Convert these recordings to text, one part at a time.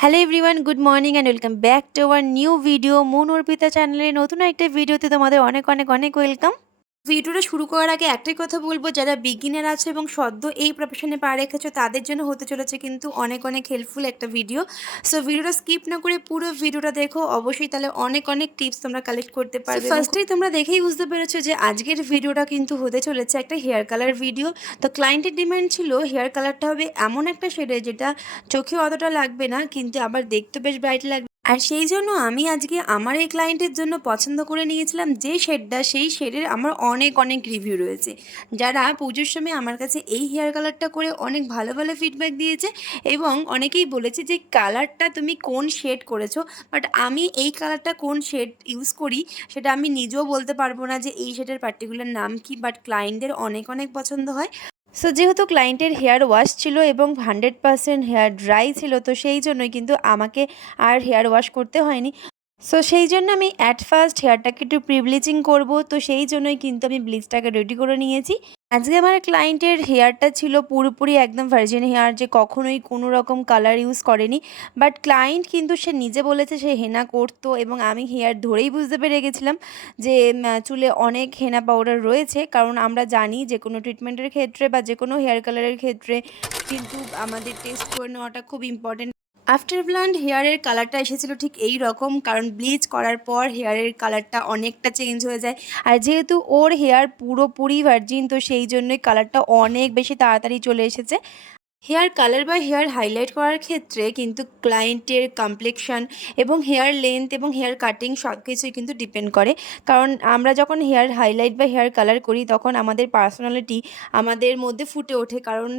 Hello everyone good morning and welcome back to our new video Mon Arpita চ্যানেলের নতুন একটা ভিডিওতে তোমাদের অনেক অনেক অনেক ওয়েলকাম ভিডিওটা শুরু করার আগে একটাই কথা বলব যারা বিগিনার আছে এবং সদ্য এই প্রফেশনে পা রেখেছো তাদের জন্য হতে চলেছে কিন্তু অনেক অনেক হেল্পফুল একটা ভিডিও সো ভিডিওটা স্কিপ না করে পুরো ভিডিওটা দেখো। অবশ্যই তাহলে অনেক অনেক টিপস তোমরা কালেক্ট করতে পারবে। ফার্স্টেই তোমরা দেখেই বুঝতে পেরেছ যে আজকের ভিডিওটা কিন্তু হতে চলেছে একটা হেয়ার কালার ভিডিও তো ক্লায়েন্টের ডিমান্ড ছিল হেয়ার কালারটা হবে এমন একটা শেডে যেটা চোখে অতটা লাগবে না কিন্তু আবার দেখতে বেশ ব্রাইট লাগবে। আর সেই জন্য আমি আজকে আমার এই ক্লায়েন্টের জন্য পছন্দ করে নিয়েছিলাম যে শেডটা সেই শেডের আমার অনেক অনেক রিভিউ রয়েছে। যারা পুজোর সময় আমার কাছে এই হেয়ার কালারটা করে অনেক ভালো ভালো ফিডব্যাক দিয়েছে এবং অনেকেই বলেছে যে কালারটা তুমি কোন শেড করেছ? বাট আমি এই কালারটা কোন শেড ইউজ করি সেটা আমি নিজেও বলতে পারব না যে এই শেডের পার্টিকুলার নাম কি বাট ক্লায়েন্টদের অনেক অনেক পছন্দ হয়। সো যেহেতু ক্লায়েন্টের হেয়ার ওয়াশ ছিল এবং হান্ড্রেড পারসেন্ট হেয়ার ড্রাই ছিল, তো সেই জন্যই কিন্তু আমাকে আর হেয়ার ওয়াশ করতে হয়নি। সো সেই জন্য আমি অ্যাট ফার্স্ট হেয়ারটাকে একটু প্রিব্লিচিং করব, তো সেই জন্যই কিন্তু আমি ব্লিচটাকে রেডি করে নিয়েছি। আজকে আমার ক্লায়েন্টের হেয়ারটা ছিল পুরোপুরি একদম ভার্জিন হেয়ার যে কখনোই কোনো রকম কালার ইউজ করেনি। বাট ক্লায়েন্ট কিন্তু সে নিজে বলেছে সে হেনা করতো এবং আমি হেয়ার ধরেই বুঝতে পেরে গেছিলাম যে চুলে অনেক হেনা পাউডার রয়েছে। কারণ আমরা জানি যে কোনো ট্রিটমেন্টের ক্ষেত্রে বা যে কোনো হেয়ার কালারের ক্ষেত্রে কিন্তু আমাদের টেস্ট করে নেওয়াটা খুব ইম্পর্টেন্ট আফটার ব্লান্ড হেয়ারের কালারটা এসেছিল ঠিক এই রকম কারণ ব্লিচ করার পর হেয়ারের কালারটা অনেকটা চেঞ্জ হয়ে যায়। আর যেহেতু ওর হেয়ার পুরোপুরি ভার্জিন তো সেই জন্যই কালারটা অনেক বেশি তাড়াতাড়ি চলে এসেছে। হেয়ার কালার বা হেয়ার হাইলাইট করার ক্ষেত্রে কিন্তু ক্লায়েন্টের কমপ্লেকশন এবং হেয়ার লেন্থ এবং হেয়ার কাটিং সব কিছুই কিন্তু ডিপেন্ড করে। কারণ আমরা যখন হেয়ার হাইলাইট বা হেয়ার কালার করি, তখন আমাদের পার্সোনালিটি আমাদের মধ্যে ফুটে ওঠে। কারণ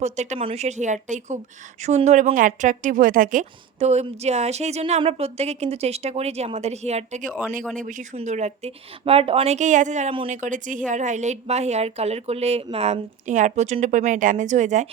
প্রত্যেকটা মানুষের হেয়ারটাই খুব সুন্দর এবং অ্যাট্রাকটিভ হয়ে থাকে। তো সেই জন্য আমরা প্রত্যেকে কিন্তু চেষ্টা করি যে আমাদের হেয়ারটাকে অনেক অনেক বেশি সুন্দর রাখতে। বাট অনেকেই আছে যারা মনে করে যে হেয়ার হাইলাইট বা হেয়ার কালার করলে হেয়ার প্রচণ্ড পরিমাণে ড্যামেজ হয়ে যায়।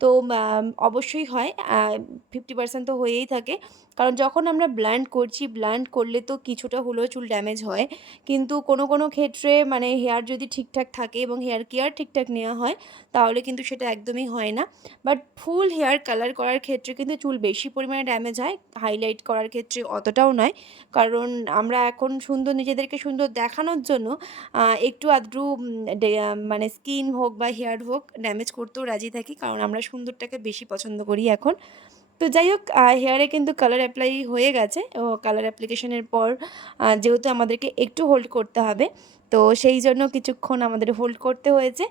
তো অবশ্যই হয়। ফিফটি পার্সেন্ট তো হয়েই থাকে। কারণ যখন আমরা ব্ল্যান্ড করছি ব্ল্যান্ড করলে তো কিছুটা হলেও চুল ড্যামেজ হয়। কিন্তু কোনো কোনো ক্ষেত্রে মানে হেয়ার যদি ঠিকঠাক থাকে এবং হেয়ার কেয়ার ঠিকঠাক নেওয়া হয়, তাহলে কিন্তু সেটা একদমই হয় না। বাট ফুল হেয়ার কালার করার ক্ষেত্রে কিন্তু চুল বেশি পরিমাণে ড্যামেজ হয়। হাইলাইট করার ক্ষেত্রে অতটাও নয়। কারণ আমরা এখন সুন্দর, নিজেদেরকে সুন্দর দেখানোর জন্য একটু আধটু মানে স্কিন হোক বা হেয়ার হোক ড্যামেজ করতেও রাজি থাকি। কারণ আমরা সুন্দরটাকে বেশি পছন্দ করি এখন। তো যাই হোক হেয়ারে কিন্তু কালার অ্যাপ্লাই হয়ে গেছে। ও কালার অ্যাপ্লিকেশনের পর যেহেতু আমাদেরকে একটু হোল্ড করতে হবে, তো সেই জন্য কিছুক্ষণ আমাদের হোল্ড করতে হয়েছে।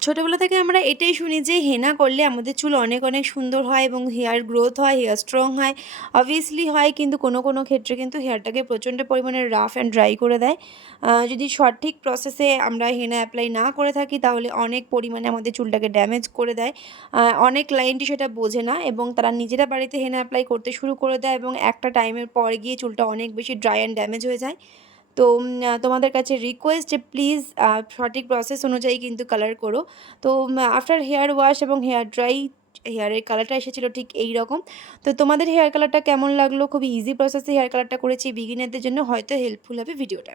ছোটোবেলা থেকে আমরা এটাই শুনি যে হেনা করলে আমাদের চুল অনেক অনেক সুন্দর হয় এবং হেয়ার গ্রোথ হয় হেয়ার স্ট্রং হয়। অবভিয়াসলি হয়, কিন্তু কোনো কোনো ক্ষেত্রে কিন্তু হেয়ারটাকে প্রচণ্ড পরিমাণে রাফ অ্যান্ড ড্রাই করে দেয়। যদি সঠিক প্রসেসে আমরা হেনা অ্যাপ্লাই না করে থাকি, তাহলে অনেক পরিমাণে আমাদের চুলটাকে ড্যামেজ করে দেয়। অনেক ক্লায়েন্টই সেটা বোঝে না এবং তারা নিজেরা বাড়িতে হেনা অ্যাপ্লাই করতে শুরু করে দেয় এবং একটা টাইমের পর গিয়ে চুলটা অনেক বেশি ড্রাই অ্যান্ড ড্যামেজ হয়ে যায়। তো তোমাদের কাছে রিকোয়েস্ট যে প্লিজ সঠিক প্রসেস অনুযায়ী কিন্তু কালার করো। তো আফটার হেয়ার ওয়াশ এবং হেয়ার ড্রাই হেয়ারের কালারটা এসেছিল ঠিক এই রকম তো, তোমাদের হেয়ার কালারটা কেমন লাগল? খুবই ইজি প্রসেসে হেয়ার কালারটা করেছি। বিগিনারদের জন্য হয়তো হেল্পফুল হবে ভিডিওটা